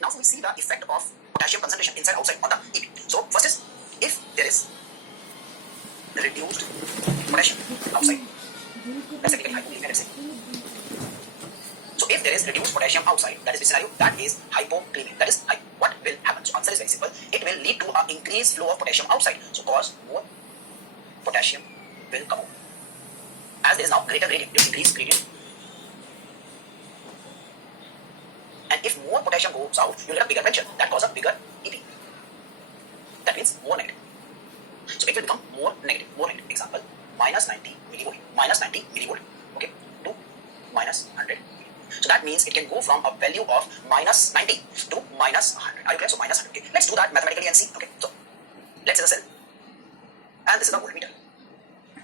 Now we see the effect of potassium concentration inside outside on the EP. So first is if there is reduced potassium outside, that's technically hypokalemia, let's say. So if there is reduced potassium outside, that is the scenario, that is hypokalemia. That is what will happen. So answer is very simple. It will lead to an increased flow of potassium outside. So cause more potassium will come out. As there is now greater gradient, you increase gradient. And if more potassium goes out, you get a bigger pressure. That causes a bigger EP. That means more negative. So it will become more negative. Example, minus 90 millivolt. Minus 90 millivolt, okay, to minus 100. So that means it can go from a value of minus 90 to minus 100. Are you clear? So minus 100. Okay. Let's do that mathematically and see. Okay. So let's say the cell. And this is the voltmeter.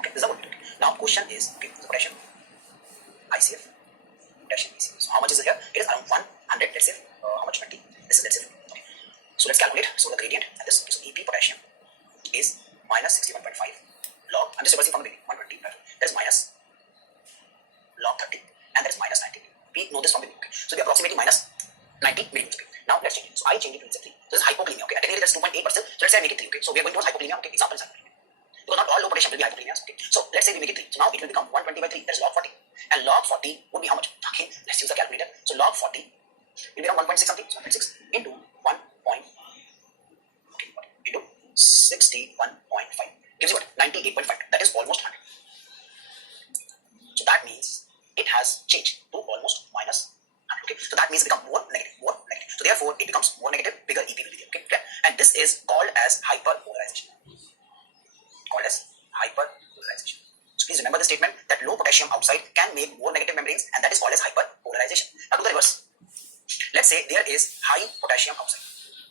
Okay. This is the voltmeter. Now question is, okay, the potassium ICF. Potassium ICF. So how much is it here? It is around 100. Let's say how much 20? This is let's say. Okay. So let's calculate. So the gradient and this. So EP potassium is minus 61.5 log. I'm just reversing from the beginning. 120. That is minus log 30. And that is minus 90. We know this from the beginning. Okay. So we are approximately minus 90 millivolts. Okay. Now let's change it. So I change it to 3. This is hypokalemia. Okay. And technically that's 2.8%. So let's say I make it 3. Okay. So we are going towards hypokalemia. Okay. Example is hypokalemia. Because not all low potassium will be hypokalemias. Okay. So let's say we make it 3. So now it will become 120 by 3. That is log 40. And log 40 would be how much? Okay. Let's use the calculator. So log 40 will be around 1.6 something. So 1.6 into 1. Okay. Into 61.5 gives you what? 98.5. That is almost 100. So that means it has changed to almost minus 100. Okay. So that means it becomes more negative. So therefore it becomes more negative, bigger EP will be there. Okay. And this is called as hyperpolarization. So please remember the statement that low potassium outside can make more negative membranes, and that is called as hyperpolarization. Now do the reverse. Let's say there is high potassium outside.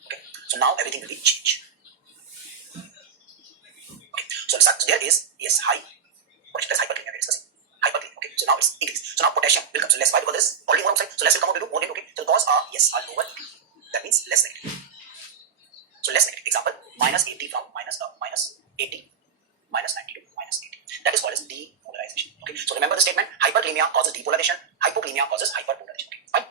Okay. So now everything will be changed. Okay. So there is high potassium. That's hyperkalemia we are discussing. Hyperkalemia. Okay. So now it's increased. So now potassium will come. So less. Why? Because there is already more outside. So less will come out into more negative. Okay. So the cause are lower EP. That means less negative. So less negative. Example, minus 80 from minus 80. Minus 90 to minus 80. That is called as depolarization. Okay. So remember the statement: hyperkalemia causes depolarization, hypokalemia causes hyperpolarization. Okay. Fine.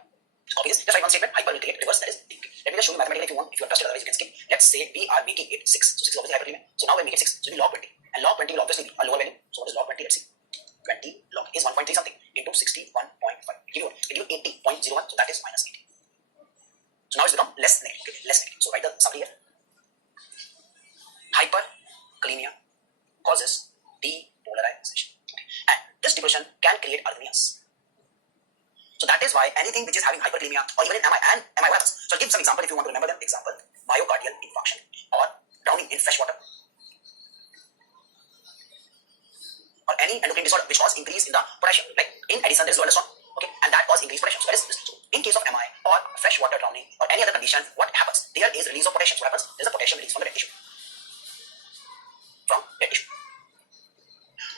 Copy this. Just write one statement: hyper will take it, reverse, that is D. Let me just show you mathematically if you want. If you are interested, otherwise you can skip. Let's say we are making it 6. So 6 is obviously hyperkalemia. So now we make it 6. So we log 20. And log 20 will obviously be a lower value. So what is log 20? Let's see. 20 log is 1.3 something into 61.5. Give you 80.01. So that is minus 80. So now it's become less negative. Okay. Less negative. So write the summary here. Hyperkalemia causes depolarization. Okay. And this depression can create arrhythmias. So that is why anything which is having hyperkalemia or even in MI and MI virus. So I'll give some example if you want to remember them. Example, myocardial infarction or drowning in fresh water or any endocrine disorder which cause increase in the potassium. Like in Edison there is low aldosterone. Okay, and that cause increased potassium. So that is this. So in case of MI or fresh water drowning or any other condition, what happens? There is release of potassium. So what happens? There is a potassium release from the dead tissue.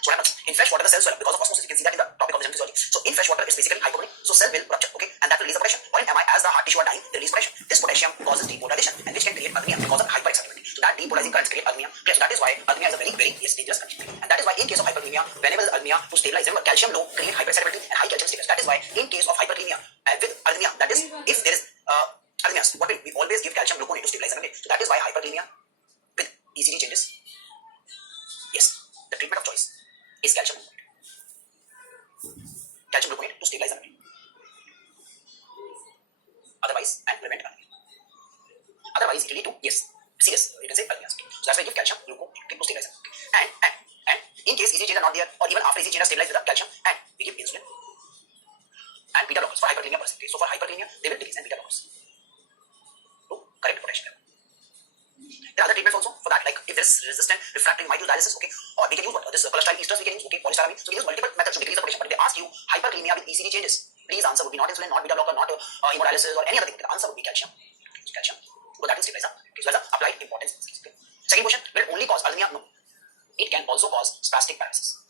So what happens? In fresh water, the cells swell up because of osmosis. You can see that in the topic of the general physiology. So in fresh water, it's basically hypotonic. So cell will rupture, okay, and that will release the potassium. Or in MI, as the heart tissue are dying, they release potassium. This potassium causes depolarization, and which can create arrhythmia because of hyperexcitability. So that depolarizing currents create arrhythmia. So that is why arrhythmia is a very, very dangerous condition. And that is why in case of hyperkalemia, whenever there is arrhythmia, to stabilize, remember calcium low create hyperexcitability and high calcium stimulus. That is why in case of hyperkalemia with arrhythmia, that is if there is arrhythmias, what we always give calcium gluconate to stabilize them. Okay? So that is why hyperkalemia with ECG changes. Yes, the treatment of choice is calcium gluconate. Calcium gluconate to stabilize the membrane. Otherwise, and prevent arrhythmia. Otherwise, it will lead to serious. You can say arrhythmias. Okay. So that's why you give calcium gluconate to stabilize them. Okay. And in case ECG changes are not there, or even after ECG changes stabilize with the calcium, and we give insulin and beta blockers for hyperkalemia person. Okay. So for hyperkalemia, they will decrease and beta blockers to correct potassium level. There are other treatments also for that, like if there is resistant refractory mitral dialysis, okay, or we can use what? This cholesterol esters we can use, okay, polystyramine. So we use multiple methods to decrease the potassium. But if they ask you hyperkalemia with ECG changes, please answer would be not insulin, not beta blocker, not hemodialysis or any other thing. The answer would be calcium. So calcium. So that will stabilize up. Okay, so that's applied importance. Okay. Second question, will it only cause arrhythmia? No. It can also cause spastic paralysis.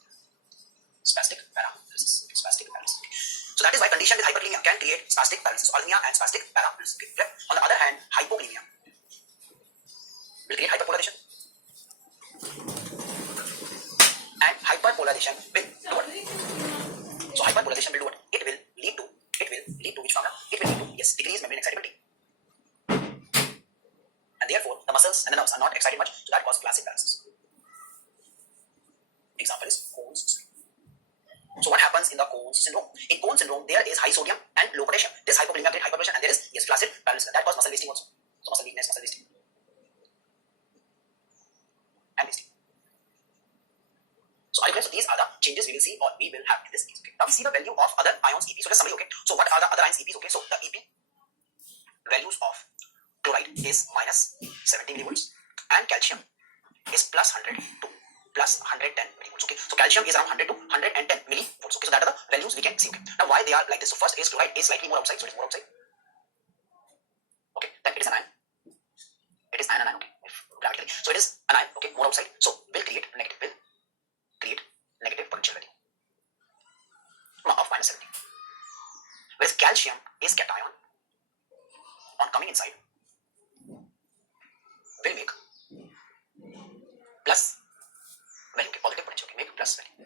Spastic paralysis. Okay. So that is why condition with hyperkalemia can create spastic paralysis, arrhythmia and spastic paralysis. Okay. On the other hand, hypokalemia will create hyperpolarization, and hyperpolarization will do what? So hyperpolarization will do what? It will lead to which formula? It will lead to decreased membrane excitability. are not excited much, so that causes class imbalances. Example is Cohen's syndrome. So what happens in the Cohen's syndrome? In Cohen's syndrome, there is high sodium and low potassium. There is hypokalemia, great hypertension, and there is flaccid paralysis. That causes muscle wasting also. So muscle weakness, muscle wasting, and wasting. So so these are the changes we will see or we will have in this case. Okay. Now we see the value of other ions EP. So just summary. Okay. So what are the other ions EPs? Okay. So the EP values of chloride is minus 70 millivolts and calcium is plus 100 to plus 110 millivolts. Okay. So calcium is around 100 to 110 millivolts. Okay. So that are the values we can see. Okay. Now why they are like this? So first is chloride is slightly more outside. So it is more outside. Okay. Then it is an ion. It is an anion. Okay. Grammatically. So it is an ion. Okay. More outside. So will create negative. Will create negative potential value of minus 70. Whereas calcium is cation on coming inside will make plus value, okay, positive potential, okay, make plus value.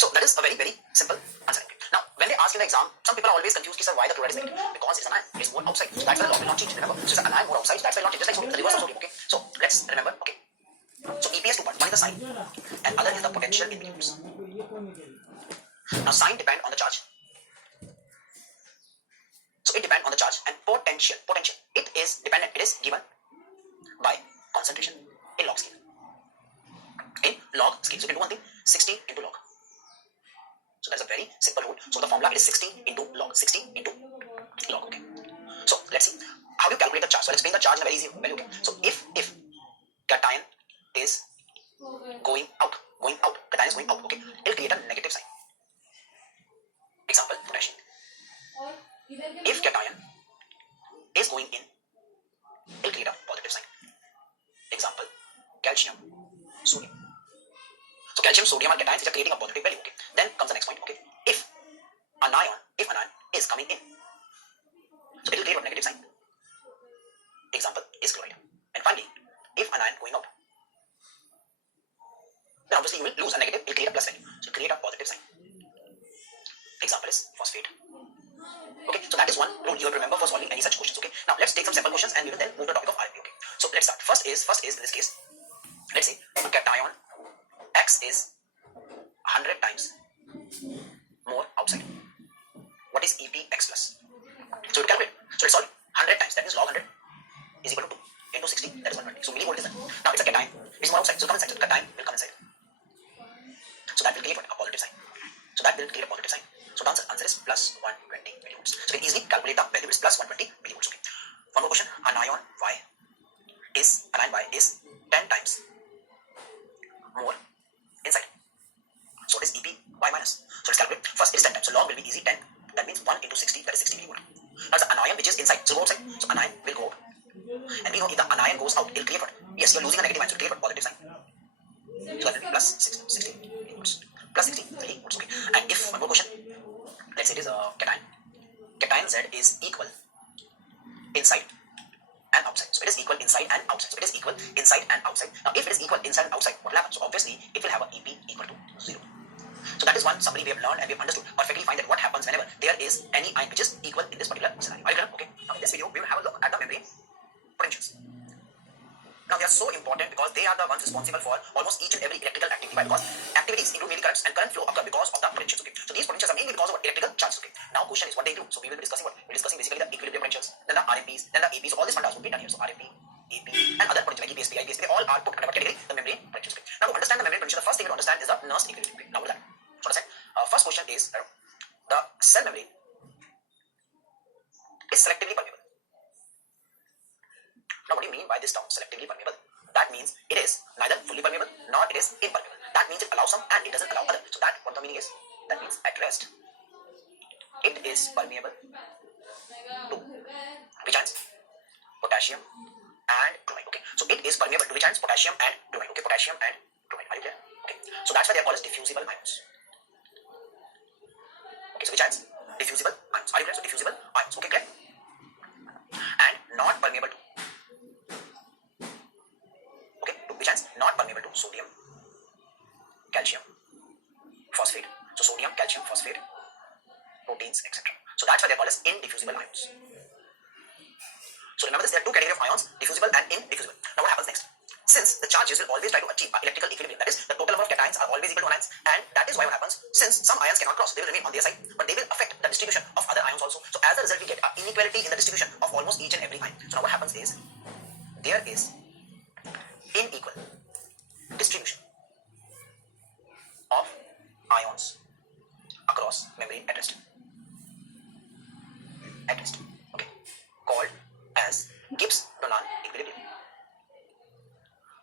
So that is a very, very simple answer. Okay. Now, when they ask in the exam, some people are always confused, sir, why the chloride is negative? Because it's an ion, it's more outside. So that's why the law will not change, remember. So it's an ion more outside, so that's why it will not change, just like sodium, the reverse of sodium, okay. So let's remember, okay. So EP has two parts, one is the sign and other is the potential in millivolts. Now sign depend on the charge. So it depends on the charge and potential. It is dependent. It is given by concentration in log scale. In log scale. So you can do one thing: 60 into log. So that's a very simple rule. So the formula is 60 into log. 60 into log. Okay. So let's see how you calculate the charge. So I'll explain the charge in a very easy value. Okay. So if cation is going out, cation is going out. Okay. It'll create a negative sign. Example: potassium. If cation is going in, it will create a positive sign. Example: calcium, sodium. So calcium, sodium are cations which are creating a positive value. Okay. Then comes the next point. Okay. If an ion is coming in, so it will create a negative sign. Example is chloride. And finally, if an ion going out, then obviously you will lose a negative, it will create a plus value. So create a positive sign. Example is phosphate. Okay, so that is one rule you have to remember for solving any such questions. Okay, now let's take some sample questions and we will then move to the topic of RMP. Okay, so let's start. First is in this case, let's say a cation X is 100 times more outside. What is EP X plus? So to calculate, so let's solve 100 times. That means log 100 is equal to 2 into 60. That is 120. So millivolt is that. Now it's a cation. It's more outside. So come inside. So cation will come inside. So that will create a positive sign. So that will create a positive sign. So the answer is plus 120 millivolts. So we can easily calculate the value is plus 120 millivolts. Okay. One more question. An ion Y is 10 times more inside. So it is EP Y minus. So let's calculate. First it is 10 times. So log will be easy 10. That means 1 into 60. That is 60 millivolt. Now the anion which is inside. So go outside. So anion will go out. And we know if the anion goes out, it will create what? Yes, you are losing a negative sign. So create a positive sign. So that will be plus 60 millivolts. Plus 60 millivolts. Okay. And if one more question. Let's say it is a cation. Cation Z is equal inside and outside. So it is equal inside and outside. So it is equal inside and outside. Now if it is equal inside and outside, what will happen? So obviously it will have an EP equal to 0. So that is one summary we have learned and we have understood perfectly fine that what happens whenever there is any ion which is equal in this particular scenario. Are you clear? Okay. Now in this video we will have a look at the membrane potentials. Now they are so important because they are the ones responsible for almost each and every electrical activity. Why? Because activities include mainly currents and current flow occur because of the potentials. Okay. So these potentials are mainly because of electrical charges. Okay. Now question is what they do. So we will be discussing what? We're discussing basically the equilibrium potentials, then the RMPs, then the APs. So all these fundas will be done here. So RMP, AP, and other potentials like EPSP, IPSP, they all are put under what category? The membrane potentials. Okay. Now to understand the membrane potential, the first thing to understand is the Nernst equilibrium. Okay. Now what is that? So understand. First question is the cell membrane is selectively permeable. Now what do you mean by this term selectively permeable? That means it is neither fully permeable nor it is impermeable. That means it allows some and it doesn't allow other. So that what the meaning is? That means at rest it is permeable to which ions? Potassium and chloride. Okay. So it is permeable to which ions? Potassium and chloride. Okay. Potassium and chloride. Are you clear? Okay. So that's why they are called as diffusible ions. Okay. So which ions? Diffusible ions. Are you clear? So diffusible ions. Okay. Clear? And not permeable to. Which ions? Not permeable to sodium, calcium, phosphate. So sodium, calcium, phosphate, proteins, etc. So that's why they are called as indiffusible ions. So remember this, there are two categories of ions, diffusible and indiffusible. Now what happens next? since the charges will always try to achieve electrical equilibrium, that is, the total number of cations are always equal to anions, and that is why what happens, since some ions cannot cross, they will remain on their side, but they will affect the distribution of other ions also. So as a result, we get an inequality in the distribution of almost each and every ion. So now what happens is, there is unequal distribution of ions across membrane at rest. Okay, called as Gibbs-Donan equilibrium.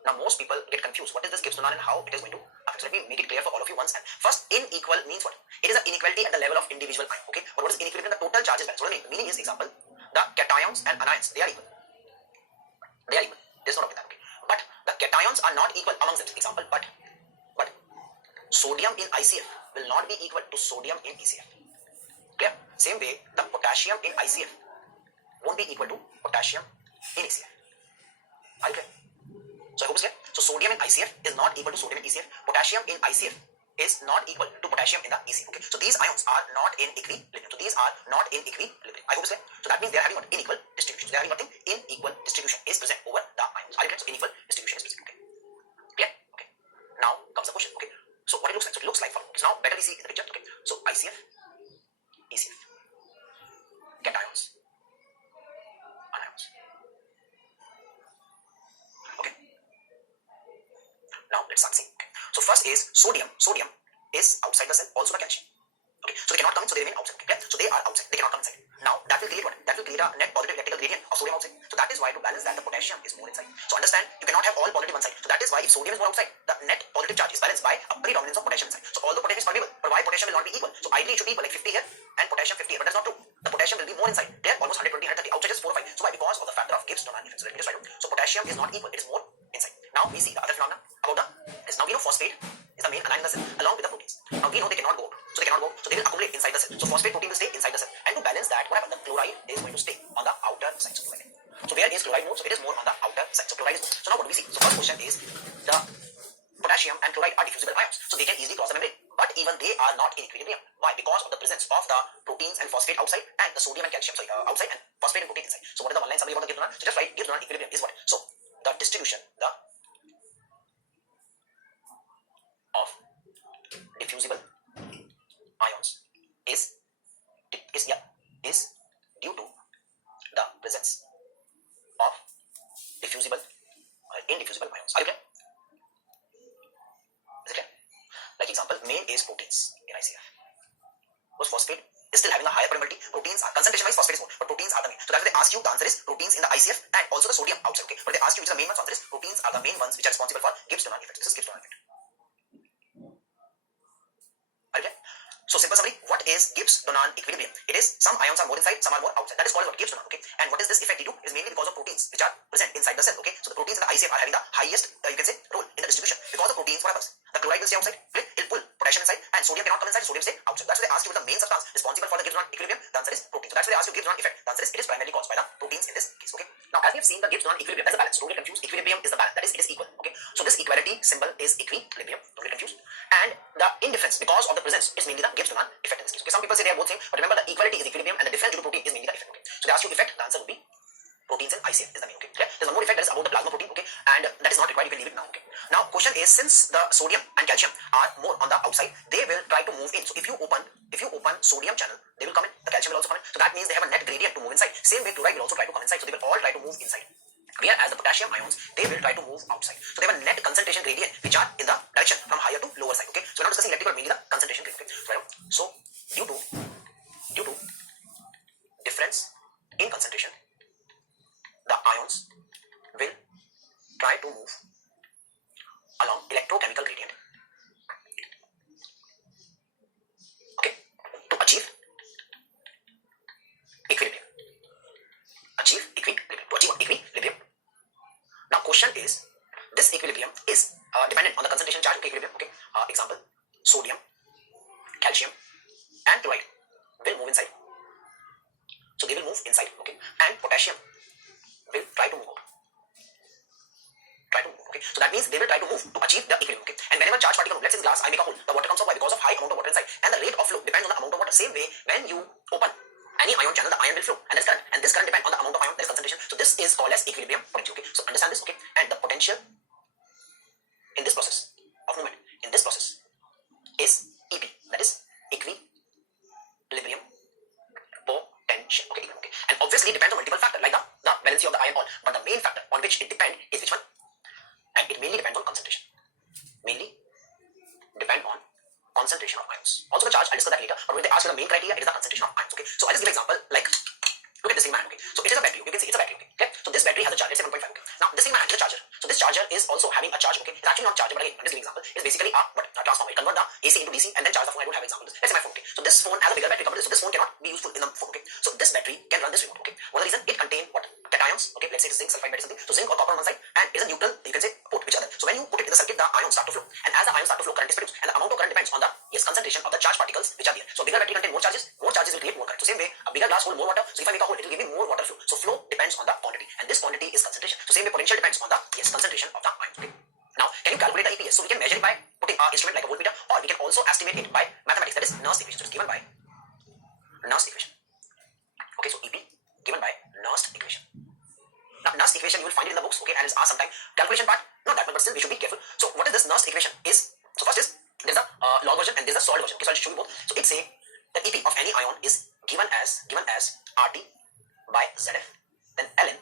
Now most people get confused. What is this Gibbs-Donan and how it is going to affect? So let me make it clear for all of you once. And first, unequal means what? It is an inequality at the level of individual ion. Okay, but what is inequilibrium? The total charge is balanced. So the meaning is, example, the cations and anions, they are equal. They are equal. There is no doubt with that. Okay, but the cations are not equal amongst them. Example, but sodium in ICF will not be equal to sodium in ECF. Clear? Same way, the potassium in ICF won't be equal to potassium in ECF. Are you clear? So I hope it's clear. So sodium in ICF is not equal to sodium in ECF. Potassium in ICF is not equal to potassium in the ECF. Okay. So these ions are not in equilibrium. So these are not in equilibrium. I hope it's clear. So that means they are having what? Unequal distribution. So they are having nothing. Unequal distribution is present over the ions. Are you clear? So unequal distribution is present. Okay. Clear? Okay. Now comes the question. Okay. So what it looks like? So it looks like following. So now better we see in the picture. Okay. So ICF, ECF, cations, anions. Okay. Now let's start seeing. Okay. So first is sodium. Sodium is outside the cell, also the calcium. Okay. So they cannot come in, so they remain outside. Okay. So they are outside. They cannot come inside. Now that will create what? That will create a net positive electrical gradient of sodium outside. So that is why to balance that the potassium is more inside. So understand, you cannot have all positive one side. So that is why if sodium is more outside, the net positive charge is balanced by a predominance of potassium inside. So although potassium is permeable, but why potassium will not be equal? So ideally it should be equal, like 50 here and potassium 50 here, but that's not true. The potassium will be more inside. There almost 120, 130. Outside is 4 or 5. So why? Because of the factor of Gibbs-Donan effect. So let me just write down. So potassium is not equal, it is more inside. Now we see the other phenomena about the is, now we know phosphate is the main anion in the cell along with the proteins. Now we know they cannot go out. So they cannot go. So they will accumulate inside the cell. So phosphate protein will stay inside the cell. And to balance that, what happens? The chloride is going to stay on the outer side. So where is chloride more? So it is more on the outer side. So chloride is more. So now what do we see? So first question is, the potassium and chloride are diffusible ions. So they can easily cross the membrane. But even they are not in equilibrium. Why? Because of the presence of the proteins and phosphate outside and the sodium and calcium outside and phosphate and protein inside. So what is the one line summary about the Gibbs-Donan? So just write Gibbs-Donan equilibrium is what? So the distribution, the of diffusible ions is due to the presence of diffusible or indiffusible ions. Are you clear? Is it clear? Like example, main is proteins in ICF. Because phosphate is still having a higher permeability. Proteins are concentration wise, phosphate is more, but proteins are the main. So that's why they ask you, the answer is proteins in the ICF and also the sodium outside. Okay, but they ask you which is the main ones. Answer is proteins are the main ones which are responsible for Gibbs-Donan effect. This is Gibbs-Donan effect. Okay. So simple summary, what is Gibbs-Donan equilibrium? It is some ions are more inside, some are more outside. That is called what? Gibbs-Donan. Okay. And what is this effect due to? Is mainly because of proteins which are present inside the cell. Okay. So the proteins in the ICF are having the highest, you can say, role in the distribution. Because of proteins, what happens? The chloride will stay outside, it will pull potassium inside, and sodium cannot come inside, sodium stay outside. That's why they ask you the main substance responsible for the Gibbs-Donan equilibrium. The answer is protein. So that's why they ask you Gibbs-Donan effect. The answer is it is primarily caused by the proteins in this case. Okay. Now as we have seen, the Gibbs-Donan equilibrium, that's a balance. Don't get confused. Equilibrium is the balance. That is, it is equal. Okay. So this equality symbol is equilibrium. Don't get confused. And the indifference because of the presence is mainly the Gibbs-Donan effect in this case. Okay. Some people say they are both same, but remember the equality is equilibrium and the difference due to protein is mainly the effect. Okay. So they ask you effect. The answer would be proteins in ICF is the main. Okay. Clear? There's one more effect that is about the plasma protein. Okay. And that is not required. You can leave it now. Okay. Now question is, since the sodium and calcium are more on the outside, they will try to move in. So if you open sodium channel, they will come in. The calcium will also come in. So that means they have a net gradient to move inside. Same way chloride will also try to come inside. So they will all try to move inside. Whereas the potassium ions, they will try to move outside. So they have a net concentration gradient which are in the direction from higher to lower side. Okay. So we're not discussing electrical, mainly the concentration gradient. Okay. So due to difference in concentration, the ions will try to move along electrochemical gradient, okay, to achieve equilibrium. Now question is, this equilibrium is dependent on the concentration charge. Okay, equilibrium. Okay. Example, sodium, calcium and chloride will move inside. So they will move inside. Okay. And potassium will try to move out. Okay. So that means they will try to move to achieve the equilibrium. Okay. And whenever charge particle, let's say in glass, I make a hole, the water comes out. Why? Because of high amount of water inside, and the rate of flow depends on the amount of water. Same way, when you open any ion channel, the ion will flow, and that's current, and this current depends on the amount of ion, that is concentration. So this is called as equilibrium potential. Okay. So understand this. Okay. And the potential in this process of movement, in this process is EP, that is equilibrium potential. Okay, okay. And obviously it depends on multiple factors like the valency of the ion all, but the main factor on which it depends is which one? And it mainly depends on concentration. Mainly depend on concentration of ions. Also the charge, I'll discuss that later, but when they ask you the main criteria, it is the concentration of ions. Okay, so I'll just give an example like, look at this thing man. Okay, so it is a battery. You can see it's a battery. Okay, so this battery has a charge, let's say 1.5. Okay, now this thing man is a charger. So this charger is also having a charge. Okay, it's actually not charger, but again, I'm just giving an example. It's basically a transformer. It convert the AC into DC and then charge the phone. I don't have examples. Let's say my phone. Okay, so this phone has a bigger battery coupled, so this phone cannot be useful in the phone. Okay, so this battery can run this remote. Okay, one of the reason it contains what? Cations. Okay, let's say it's zinc sulfide battery something. So zinc or copper on one side and is a neutral. You can say put which other. So when you put it in the circuit, the ions start to flow, and as the ions start to flow, current is produced, and the amount of current depends on the concentration of the charge particles which are there. So bigger battery contain more charges will create more current. So same way, a bigger glass hold more water. So if I make a hole, it will give me more water flow. So flow depends on the quantity, and this quantity is concentration. So same way, potential depends on the concentration of the ions. Okay. Now, can you calculate the EPS? So we can measure it by putting our instrument like a voltmeter, or we can also estimate it by mathematics. That is Nernst equation. So it's given by Nernst equation. Okay, so EP given by Nernst equation. Now, Nernst equation you will find it in the books. Okay, and it's asked sometime. Calculation part, not that much, but still we should be careful. So what is this Nernst equation is? So first is there's a log version and there's a solid version. Okay, so I'll show you both. So it's say the EP of any ion is given as RT by ZF, then ln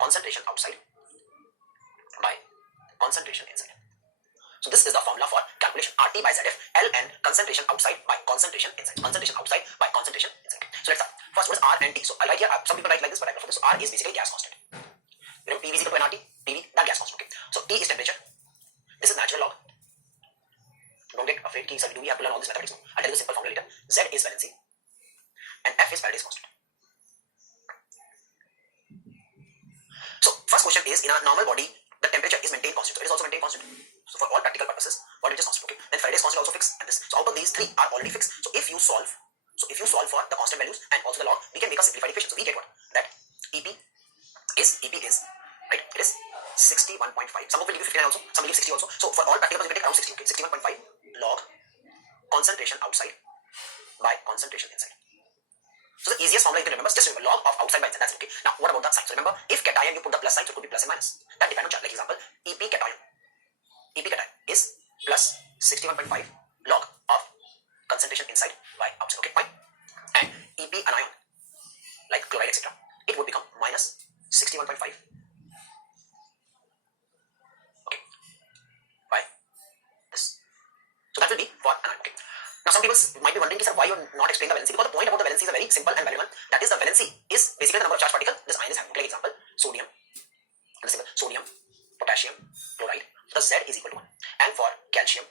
concentration outside by concentration inside. So this is the formula for calculation. RT by ZF, ln concentration outside by concentration inside. Concentration outside by concentration inside. So let's start. First, what is R and T? So I write here, some people write like this, but I prefer this. So R is basically gas constant. You know, PV is equal to nRT, PV, that gas constant. Okay. So T is temperature. This is natural log. Don't get afraid, do we have to learn all this mathematics? No. I'll tell you the simple formula later. Z is valency, and F is Faraday's constant. So first question is, in a normal body, the temperature is maintained constant. So it is also maintained constant. So for all practical purposes, what it is constant. Okay. Then Faraday's constant also fixed, and this. So out of these three are already fixed. So if you solve for the constant values and also the log, we can make a simplified equation. So we get what? That EP is right. It is 61.5. Some will give you 59 also. Some will give 60 also. So for all practical purposes, we take around 60. Okay. 61.5 log concentration outside by concentration inside. So the easiest formula you can remember is just remember log of outside by inside. That's it. Okay. Now what about the sign? So remember, if cation you put the plus sign, so it could be plus and minus. That depends on charge. Like example, EP cation is plus 61.5 log of concentration inside by outside. Okay, fine. And EP anion, like chloride, etc., it would become minus 61.5. Okay, by this. So that will be for anion. Okay. Now some people might be wondering, sir, why you're not explaining the valency? Because the point about the valency is a very simple and valuable one. That is, the valency is basically the number of charge particles this ion is having. Like example, sodium, potassium, chloride. The Z is equal to 1. And for calcium,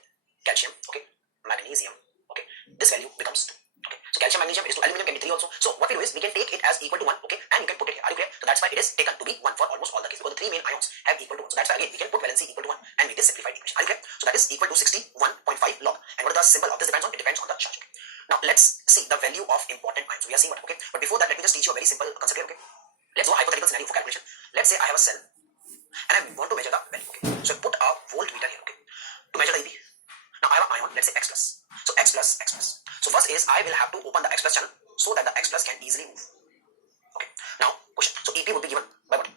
okay, magnesium, okay, this value becomes 2. Okay, so calcium, magnesium is 2, aluminum can be 3 also. So what we do is we can take it as equal to 1, okay, and you can put it here. Are you clear? So that's why it is taken to be 1 for almost all the cases, because the 3 main ions have equal to 1. So that's why again we can put valency equal to 1 and make this simplified equation. Are you clear? So that is equal to 61.5 log. And what is the symbol of this depends on? It depends on the charge. Okay. Now let's see the value of important ions. So we are seeing what, okay, but before that let me just teach you a very simple concept here. Okay, let's do a hypothetical scenario for calculation. Let's say I have a cell and I want to measure the value. Okay, so I put a voltmeter here. Okay, to measure the EP. Now I have an ion, let's say X plus. So X plus. So first is I will have to open the X plus channel so that the X plus can easily move. Okay. Now question. So EP would be given by what?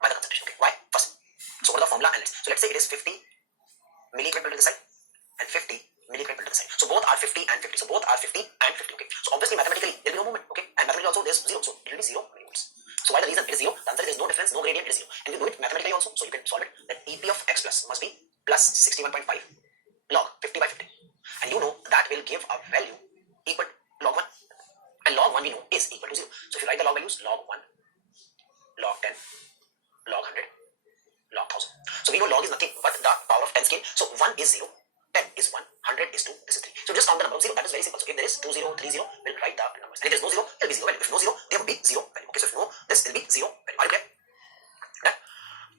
By the concentration. Okay. Why? First. So what are the formula and let's. So let's say it is 50 millicrate to the side and 50 millicrate to the side. So both are 50 and 50. So both are 50 and 50. Okay. So obviously mathematically there will be no movement. Okay. And mathematically also there's 0. So it will be 0 millivolts. So why the reason it is 0? The answer is no difference, no gradient, it is 0. And you do it mathematically also. So you can solve it. That EP of X plus must be plus 61.5 log 50 by 50. And you know that will give a value equal to log 1. And log 1 we know is equal to 0. So if you write the log values, log 1, log 10, log 100, log 1000. So we know log is nothing but the power of 10 scale. So 1 is 0, 10 is 1, 100 is 2, this is 3. So just count the number of 0. That is very simple. So if there is 2, 0, 3, 0, we'll write the numbers. And if there is no 0, it will be 0 value. If no 0, there will be 0 value. Okay, so if no, this will be 0 value. Are you clear? Right?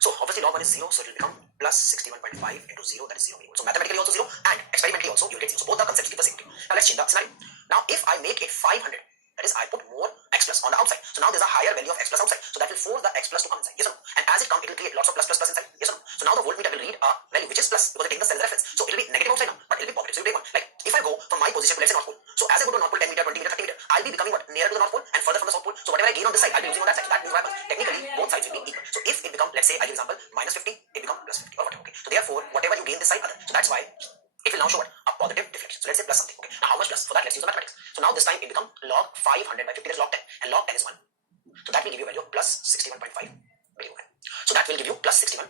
So obviously log 1 is 0, so it will become plus 61.5 into 0, that is 0. So mathematically also 0 and experimentally also you will get 0. So both the concepts keep the same. Okay. Now let's change the scenario. Now if I make it 500, that is I put more X plus on the outside. So now there's a higher value of X plus outside. So that will force the X plus to come inside. Yes or no? And as it comes, it will create lots of plus inside. Yes or no? So now the voltmeter will read a value which is plus because it takes the cell reference. So it will be negative outside now, but it will be positive. So you take one. Like if I go from my position to let's say North Pole. So as I go to North Pole 10 meter, 20 meter, 30 meter, I'll be becoming what? Nearer to the North Pole and further from the South Pole. So whatever I gain on this side, I'll be losing on that side. So that means what happens? Technically, both sides will be equal. So if it becomes, let's say I give example, minus 50, it becomes plus 50 or whatever. Okay. So therefore, whatever you gain this side, plus 61.5 millivolt. So that will give you plus 61.5.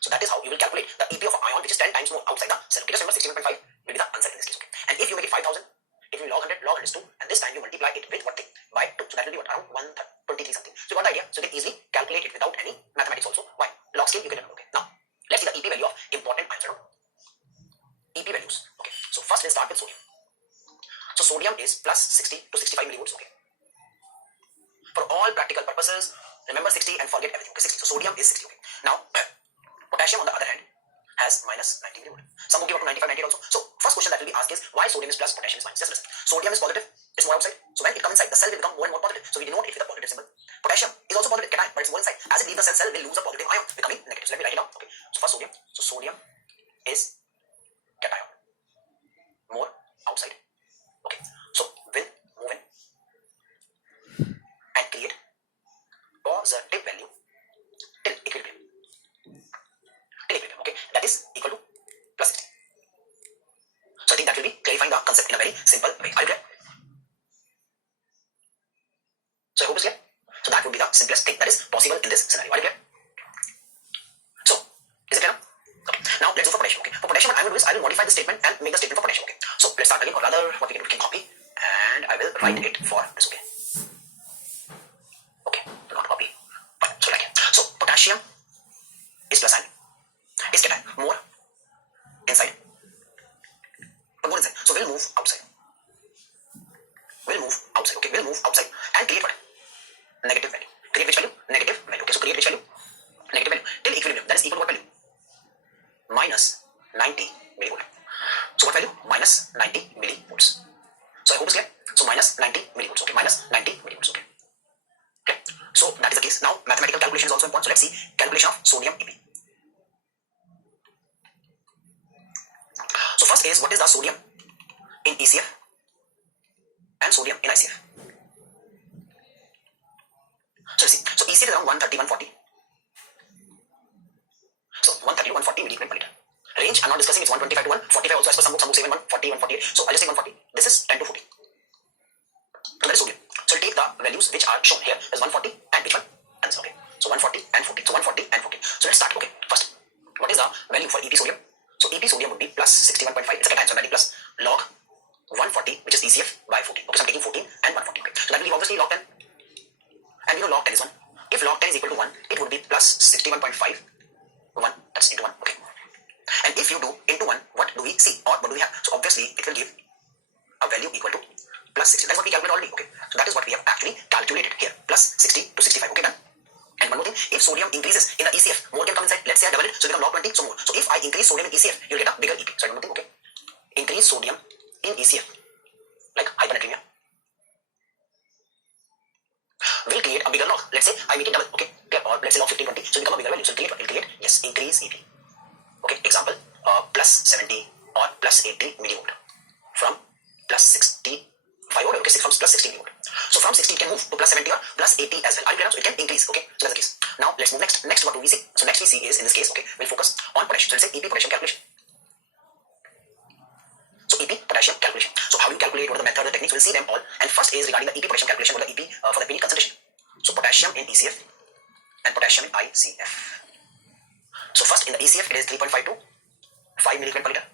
So that is how you will calculate the EP of an ion which is 10 times more outside the cell. Okay, just remember 61.5 will be the answer in this case. Okay, and if you make it 5,000, it will be log 100, log 100 is 2, and this time you multiply it with what thing? By 2. So that will be what? Around 123 something. So you got the idea. So you can easily calculate it without any mathematics also. Why? Log scale you can learn. Okay, now let's see the EP value of important ions. EP values. Okay, so first we'll start with sodium. So sodium is plus 60 to 65 millivolts. Okay, for all practical purposes, remember 60 and forget everything. Okay, 60. So sodium is 60. Okay, now potassium on the other hand has minus 90 millivolt. Some will give up to 95, 98 also. So first question that will be asked is why sodium is plus, potassium is minus. Just listen. Sodium is positive, it's more outside. So when it comes inside, the cell will become more and more positive. So we denote it with a positive symbol. Potassium is also positive cation, but it's more inside. As it leaves the cell will lose a positive ion, becoming negative. So let me write it down. Okay. So first sodium. So sodium is cation, more outside. Okay. So will move in and create positive value till equilibrium. Okay, that is equal to plus 60. So I think that will be clarifying the concept in a very simple way. Are you clear? So I hope it's clear. So that would be the simplest thing that is possible in this scenario. Are you clear? So is it clear now? Okay. Now let's do for potassium. Okay. For potassium, what I will do is I will modify the statement and make the statement for potassium. Okay. So let's start again, or rather, what we can do, we can copy, and I will write it for this. Okay. Okay. Do not copy. Fine. So right here. So potassium is plus sign. Is cation, more inside, but more inside. So we'll move outside. We'll move outside. Okay, we'll move outside and create what? Negative value. Create which value? Negative value. Okay, so create which value? Negative value till equilibrium. That is equal to what value? Minus 90 millivolt. So what value? Minus 90 millivolts. So I hope it's clear. So minus 90 millivolts. Okay, minus 90 millivolts. Okay. Okay. So that is the case. Now mathematical calculation is also important. So let's see calculation of sodium EP. So first is what is the sodium in ECF and sodium in ICF. So let's see. So ECF is around 130, 140. So 130 to 140 milligram per liter. Range I'm not discussing, it's 125 to 145 also, as per some books say 140, 148. So I'll just say 140. This is 10 to 14. So that is sodium. So we'll take the values which are shown here as 140 and which one? Answer. Okay. So 140 and 14. So 140 and 14. So let's start. Okay. First, what is the value for EP sodium? So EP sodium would be plus 61.5. It's a cation, so I'm adding plus log 140, which is ECF by 14. Okay, so I'm taking 14 and 140. Okay. So that will be obviously log 10. And we know log 10 is 1. If log 10 is equal to 1, it would be plus 61.5. 1. That's into 1. Okay. And if you do into 1, what do we see? Or what do we have? So obviously it will give a value equal to plus 60. That's what we calculated already. Okay. So that is what we have actually calculated here. Plus 60 to 65. Okay, done. And one more thing, if sodium increases in the ECF, more can come inside. Let's say I double it, so it become log 20, so more. So if I increase sodium in ECF, you'll get a bigger EP. So one more thing, okay. Increase sodium in ECF, like hypernatremia, will create a bigger log. Let's say I make it double, okay. Or let's say log 15, 20, so it become a bigger value. So it'll create, yes, increase EP. Okay, example, plus 70 or plus 80 millivolt from plus 65 volt, okay, from plus 60 millivolt. So from 60 it can move to plus 70 or plus 80 as well. Are you clear? So it can increase, okay. So that's the case. Now let's move next. Next, what do we see? So next we see is, in this case, okay, we'll focus on potassium. So let's say EP potassium calculation. So EP potassium calculation. So how do you calculate? What are the method, the techniques? We'll see them all. And first is regarding the EP potassium calculation, or the EP for the penny concentration. So potassium in ECF and potassium in ICF. So first in the ECF it is 3.5 to 5 milligram per liter.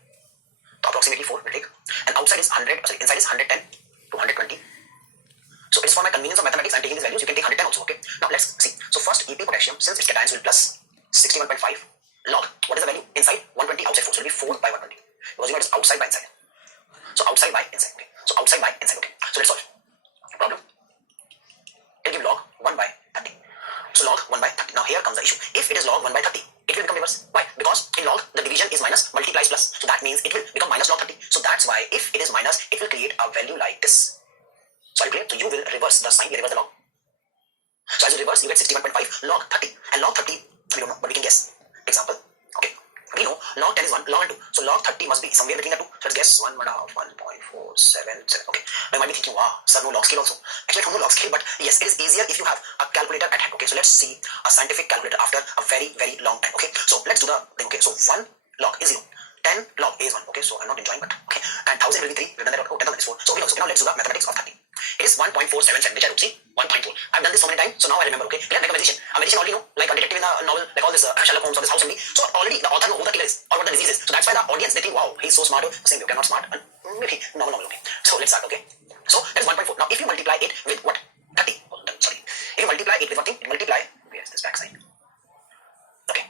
So approximately 4 will take. And outside is 100, sorry, inside is 110 to 120. So it's for my convenience of mathematics, I'm taking these values. You can take 110 also, okay. Now let's see. So first EP potassium, since its cations will plus 61.5 log. What is the value? Inside 120, outside 4. So it will be 4 by 120. Because you know it is outside by inside. So outside by inside, okay. So outside by inside, okay. So let's solve. Problem. It'll give log 1 by 30. So log 1 by 30. Now here comes the issue. If it is log 1 by 30, it will become reverse. Why? Because in log the division is minus, multiplies plus. So that means it will become minus log 30. So that's why if it is minus, it will create a value like this. So are you clear? So you will reverse the sign, reverse the log. So as you reverse, you get 61.5 log 30. And log 30, we don't know, but we can guess. Example, okay. We know log 10 is 1, log 1 2. So log 30 must be somewhere between the two. So let's guess 1, 1.5, 1.477. Okay. Now you might be thinking, wow, sir, no log scale also. Actually, I don't know log scale, but yes, it is easier if you have a calculator at hand. Okay, so let's see a scientific calculator after a very, very long time. Okay, so let's do the thing. Okay, so 1 log is 0. 10 log is 1. Okay, so I'm not enjoying, but okay. And 1000 will be 3. We've done that. Oh, 10,000 is 4. So we know. So now let's do the mathematics of 30. It is 1.477, which I would see 1.4. I've done this so many times, so now I remember. Okay, like a magician. A magician already know, like a detective in the novel, like all this Sherlock Holmes or this House MD. So already the author know who the killer is or what the disease is. So that's why the audience they think, wow, he's so smart. Same way, okay, not smart, maybe normal. Okay, so let's start. Okay, so that is 1.4. Now if you multiply it with what 30, sorry, if you multiply it with what thing? Multiply. Where's this backside? Okay.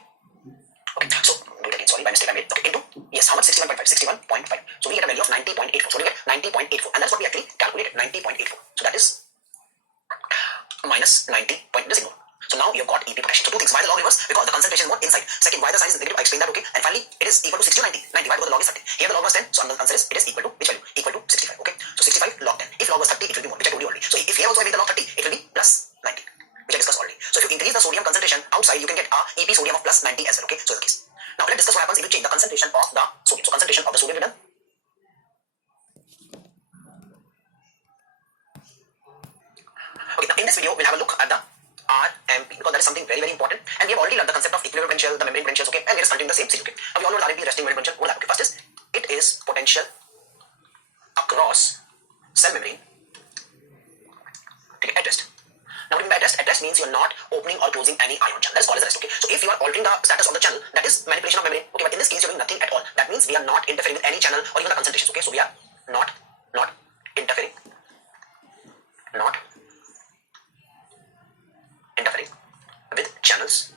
Okay, so do it again. Sorry, by mistake I made. Okay, into yes, how much? 61.5. 61.5. So we get a value of 90.84. So we get 90.84, and that's what we actually calculated. 90.84. So that is minus 90. Just ignore. So now you've got EP protection. So two things. Why the log reverse? Because the concentration is more inside. Second, why the sign is negative? I explained that. Okay, and finally it is equal to 60 to 90. 90. Why? Because the log is 30. Here the log was 10. So the answer is it is equal to which value? Equal to 65. Okay, so 65 log 10. If log was 30, it will be more, which I told you already. So if here also I make the log 30, it will be plus 90, which I discussed already. So if you increase the sodium concentration outside, you can get a EP sodium of plus 90 as well. Okay, so the case. Now let's discuss what happens if you change the concentration of the sodium. So concentration of the sodium will be done. Okay, now in this video we'll have a look at the RMP because that is something very important, and we have already learned the concept of equilibrium potential, the membrane potentials. Okay, and we are continuing the same series. Okay, now we all know the RMP is resting membrane potential. What that? Okay, first is it is potential across cell membrane. Okay, at rest. Now, what do you mean by at rest? At rest means you are not opening or closing any ion channel. That is called as rest. Okay, so if you are altering the status of the channel, that is manipulation of membrane. Okay, but in this case, you are doing nothing at all. That means we are not interfering with any channel or even the concentrations. Okay, so we are not interfering, with channels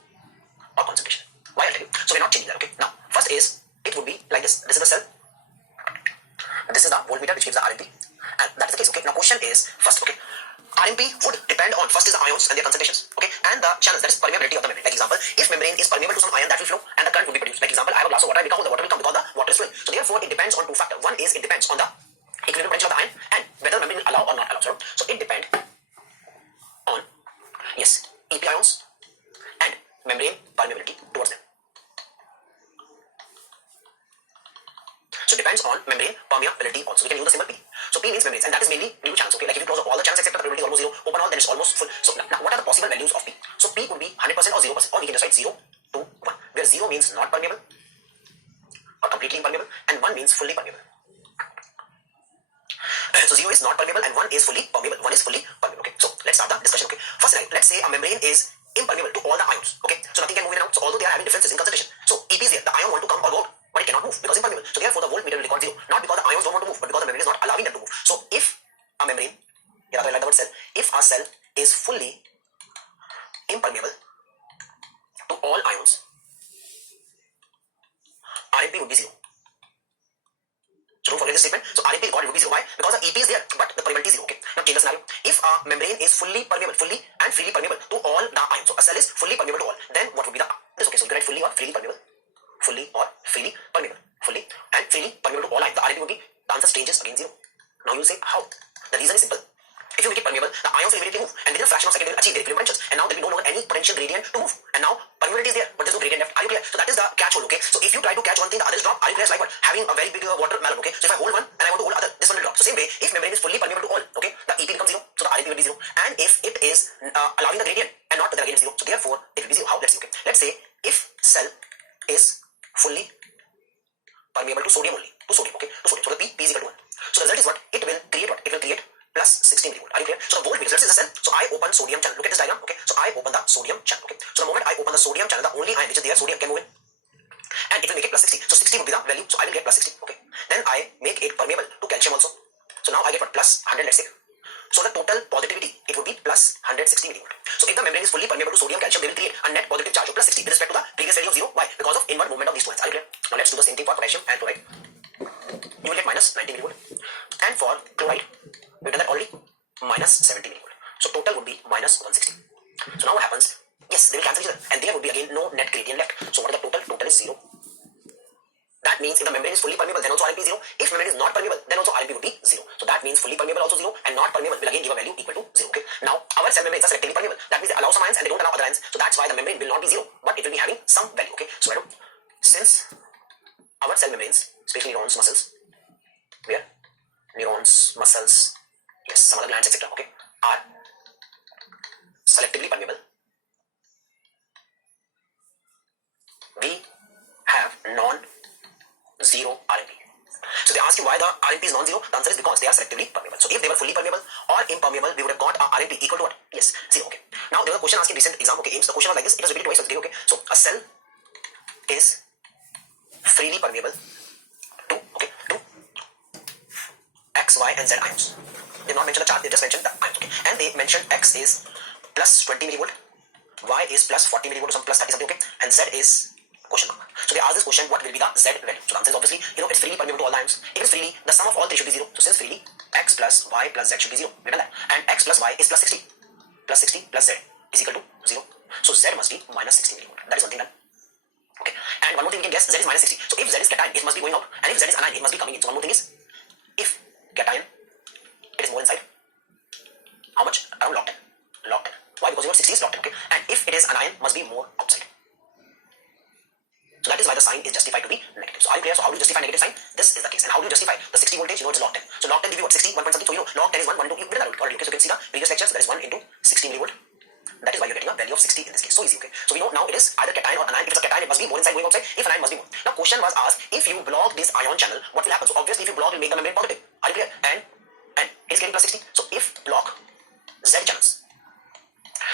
or concentration. Why? I'll tell you. So we are not changing that. Okay. Now, first is it would be like this. This is the cell. This is the voltmeter which gives the RMP, and that is the case. Okay. Now, question is first. Okay. RMP would depend on first is the ions and their concentrations, okay, and the channels, that is permeability of the membrane. Like example, if membrane is permeable to some ion, that will flow and the current will be produced. Like example, I have a glass of water, I become the water will come because the water is flowing. So therefore, it depends on two factors. One is it depends on the equilibrium potential of the ion and whether membrane will allow or not allow. So it depends on yes EP ions and membrane permeability towards them. So it depends on membrane permeability also. We can use the symbol P. So P means membranes, and that is mainly due to channels. Okay, like if you close all the channels except the permeability is almost zero, open all, then it's almost full. So now what are the possible values of P? So P could be 100% or 0%, or we can just write 0 to 1, where 0 means not permeable or completely impermeable, and 1 means fully permeable. So 0 is not permeable and 1 is fully permeable. 1 is fully permeable. Okay, so let's start the discussion. Okay, first let's say a membrane is impermeable to all the ions. Okay, so nothing can move in and out. So although they are having differences in concentration, so EP is there. The ion want to come or go out, but it cannot move because impermeable. So therefore the voltmeter will record 0, not because the ions don't want to move, but because the membrane is not allowing them to move. So if a membrane, here I like the word cell, if a cell is fully impermeable to all ions, RMP would be 0. So don't forget this statement. So RMP record would be 0. Why? Because the EP is there, but the permeability is 0. Okay. Now change the scenario. If a membrane is fully permeable, fully and freely permeable to all the ions, so a cell is fully permeable to all, then what would be the this? Okay, so you can write fully or freely permeable, fully or freely permeable, fully and freely permeable to all ions. The RMP would be, the answer changes again 0. Now you say how? The reason is simple. If you make it permeable, the ions will immediately move, and within a fraction of a second they will achieve their equilibrium potentials, and now there will be no longer any potential gradient to move, and now permeability is there, but there is no gradient left. Are you clear? So that is the catch hold. Okay, so if you try to catch one thing, the others drop. Are you clear? It's like what? Having a very big watermelon. Okay, so if I hold one and I want to hold other, this one will drop. So same way, if membrane is fully permeable to all, okay, the EP becomes 0, so the RMP will be 0, and if it is allowing the gradient and not the gradient is 0, so therefore it will be 0. How? Let's see. Okay, let's say if cell is fully permeable to sodium only, to sodium. Okay, to sodium. So the P is equal to 1. So the result is what? It will create what? It will create plus 16 millivolt. Are you clear? So the voltmeter, let's say the cell. So I open sodium channel. Look at this diagram. Okay, so I open the sodium channel. Okay, so the moment I open the sodium channel, the only ion which is there, sodium, can move in, and it will make it plus 60. So 60 would be the value. So I will get plus 60. Okay, then I make it permeable to calcium also. So now I get what? Plus 100. Let's say. So the total positivity, it would be plus 160 millivolt. So if the membrane is fully permeable to sodium, calcium, they will create a net positive charge of plus 60 with respect to the previous value of 0. Why? Because of inward movement of these two ions. Are you clear? Now let's do the same thing for potassium and chloride. You will get minus 90 millivolt, and for chloride, we've done that already, minus 70 millivolt. So total would be minus 160. So now what happens? Yes, they will cancel each other, and there would be again no net gradient left. So what is the total? Total is 0. That means if the membrane is fully permeable, then also RMP is 0. If membrane is not permeable, then also RMP would be 0. So that means fully permeable also 0, and not permeable will again give a value equal to 0. Okay. Now our cell membranes are selectively permeable. That means they allow some ions and they don't allow other ions. So that's why the membrane will not be 0, but it will be having some value. Okay. So since our cell membranes, especially neurons, muscles, where neurons, muscles, yes, some other glands, etc. Okay, are selectively permeable, we have non-zero RMP. So they ask you why the RNP is non-zero? The answer is because they are selectively permeable. So if they were fully permeable or impermeable, we would have got our RNP equal to what? Yes, 0. Okay. Now there was a question asked in recent exam. Okay, AIMS. The question was like this. It was repeated twice. Okay. So a cell is freely permeable to X, Y, and Z ions. They did not mention the charge. They just mentioned the ions. Okay. And they mentioned X is plus 20 millivolt, Y is plus 40 millivolt or some plus 30 something. Okay. And Z is question mark. So they asked this question, what will be the Z value? So the answer is obviously, it's freely permeable to all ions. If it's freely, the sum of all three should be 0. So since freely, X plus Y plus Z should be 0. We done that. And X plus Y is plus 60. Plus 60 plus Z is equal to 0. So Z must be minus 60 millivolt. That is one thing done. Okay. And one more thing we can guess, Z is minus 60. So if Z is cation, it must be going out. And if Z is anion, it must be coming in. So one more thing is, if cation, it is more inside. How much? Around log 10. Log 10. Why? Because 60 is log 10. Okay. And if it is anion, must be more outside. So that is why the sign is justified to be negative. So are you clear? So how do you justify negative sign? This is the case. And how do you justify the 60 voltage? It is log 10. So log 10 give you what? 60, 1 point something. So log 10 is 1 into, you did that already. Okay, so you can see the previous lectures, that is 1 into 60 millivolt. That is why you're getting a value of 60 in this case. So easy, okay. So we know now it is either cation or anion. If it's a cation, it must be more inside going outside. If anion, must be more. Now question was asked, if you block this ion channel, what will happen? So obviously if you block, it will make the membrane positive. Are you clear? And it is getting plus 60. So if block Z channels,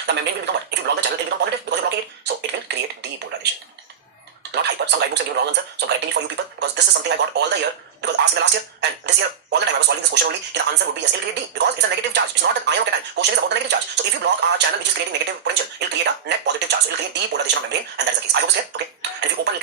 the membrane will become what? If you block the channel, it will become positive because you're blocking it. So it will create depolarization. Not hyper. Some guidebooks have given wrong answer. So I'm correcting it for you people because this is something I got all the year because asked in the last year and this year all the time I was solving this question only. The answer would be yes, it will create D because it's a negative charge. It's not an ion or cation. Question is about the negative charge. So if you block our channel which is creating negative potential, it will create a net positive charge. So it will create depolarization of membrane and that is the case. I hope it's clear. Okay. And if you open,